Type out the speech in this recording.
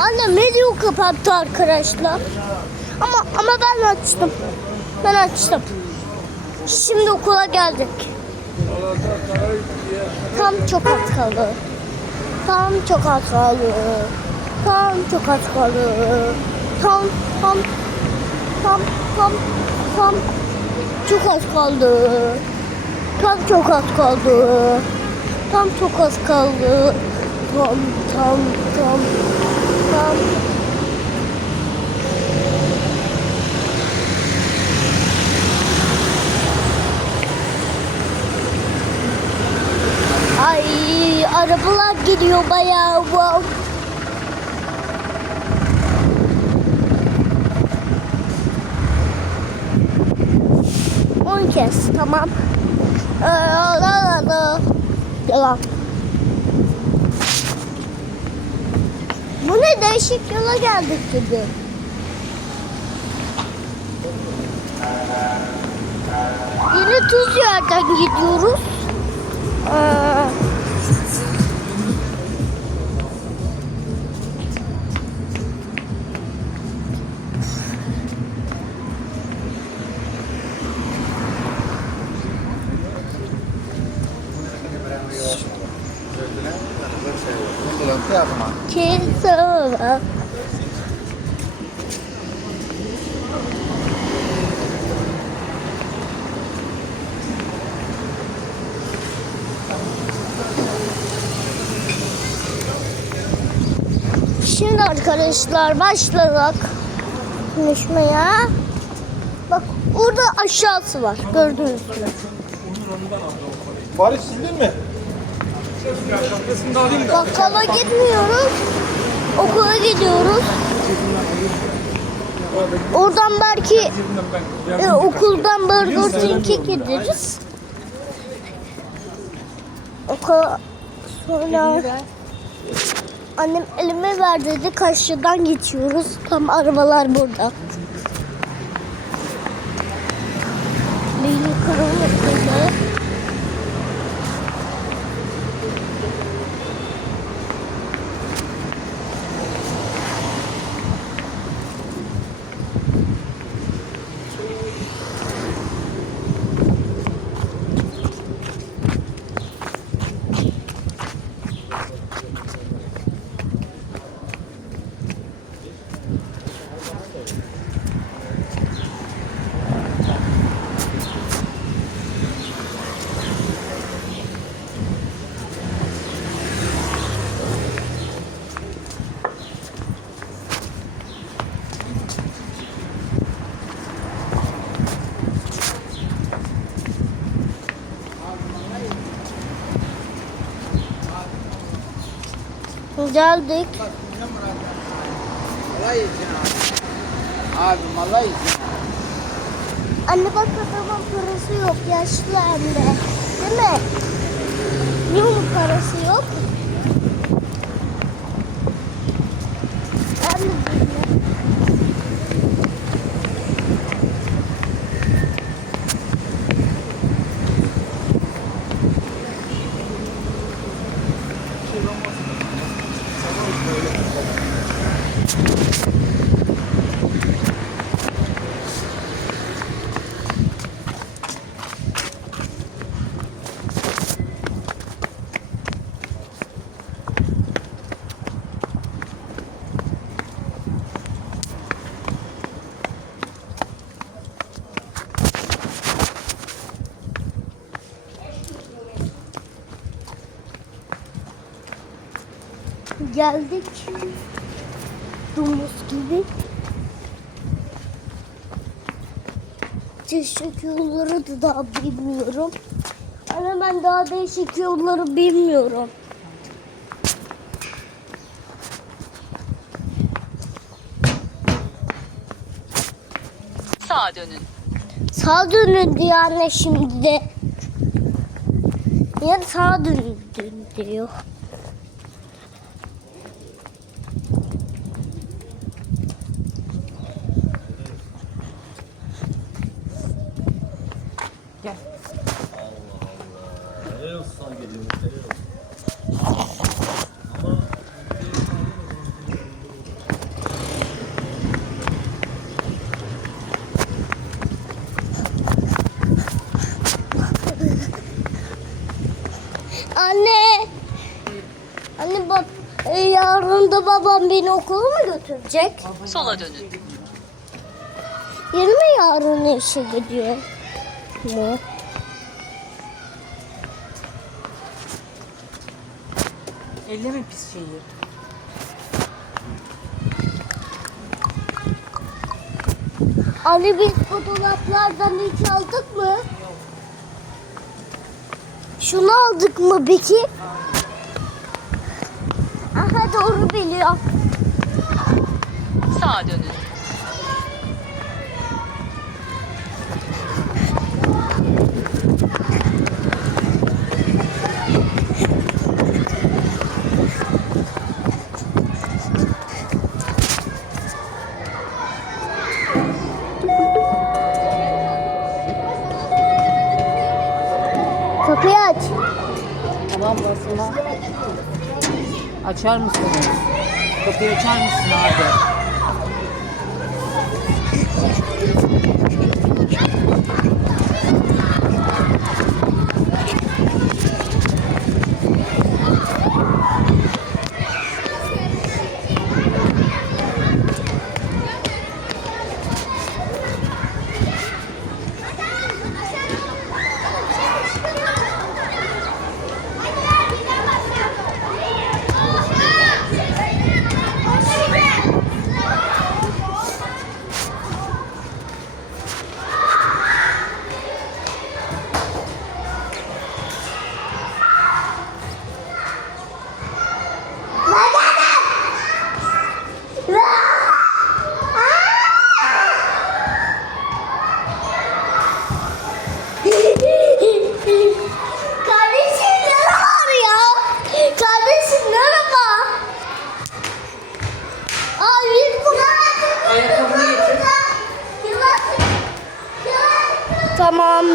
Annem video kapattı arkadaşlar. Ama ama ben açtım. Ben açtım. Şimdi okula geldik. Tam çok az kaldı. Tam çok az kaldı. Tam çok az kaldı. Tam tam tam tam tam çok az kaldı. Tam çok az kaldı. Tam çok az kaldı. Tam tam tam tam. Ay arabalar gidiyor bayağı. Wow. On kez tamam. Ee, la, la, la. Yalan. Bu ne değişik yola geldik gibi. Yine tuz yerden gidiyoruz. Ee, yapma. Kesova. Şimdi arkadaşlar başladık konuşmaya. Bak orada aşağısı var gördünüz mü? Barış sildin mi? Bakkala gitmiyoruz. Okula gidiyoruz. Oradan belki e, okuldan Burger King'e gideriz. Okula sonra annem elime ver dedi. Karşıdan geçiyoruz. Tam arabalar burada. Beyni kırılmasın Geldik. Malay abi. Malay. Anne bak adamın parası yok yaşlı de. Değil mi? Niye onun parası yok? Ben de bilmiyorum. Geldik. Domuz gibi. Değişik yolları da daha bilmiyorum. Ama ben daha değişik yolları bilmiyorum. Sağa dönün. Sağa dönün diyor anne şimdi de. Ya sağa dönün diyor. Gel. Allah Allah. Nereye olsan geliyor. Nereye olsan. Anne. Anne bak e, yarın da babam beni okula mı götürecek? Sola dönün. Yarın mı yarın işe gidiyor? Mu? Elleme pis şeyi. Ali biz fotoğraflardan hiç aldık mı? Şunu aldık mı peki? Aha doğru biliyor. Sağa dönün. Açar mısınız? Kapıyı açar mısın abi?